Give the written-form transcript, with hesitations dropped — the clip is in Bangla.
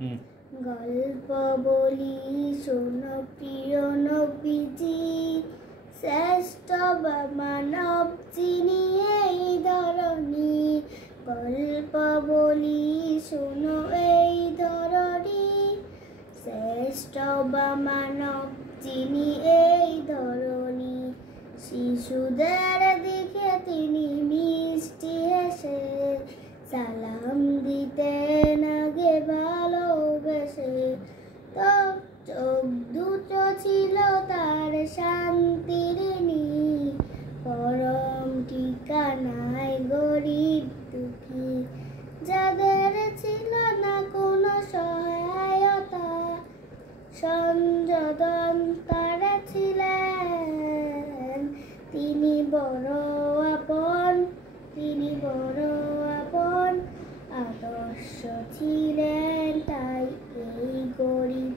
গল্প বলি শোনো প্রিয় নবীজি, শ্রেষ্ঠ মানব যিনি এই ধরনী। গল্প বলি শোনো এই ধরনী, শ্রেষ্ঠ মানব যিনি এই ধরনী। শিশুদের দিকে তিনি মিষ্টি হেসে সালাম দিতেন আগে ভালোবেসে। তো চোখ দুটো ছিল তার শান্তির নীড়, পরম ঠিকানায় গরিব দুঃখী যাদের ছিল না কোনো সহায়তা, সংযোজন তারা ছিলেন তিনি বড় আপন, তিনি বড় আপন। আদর্শ ছিলেন তাই এই গরিব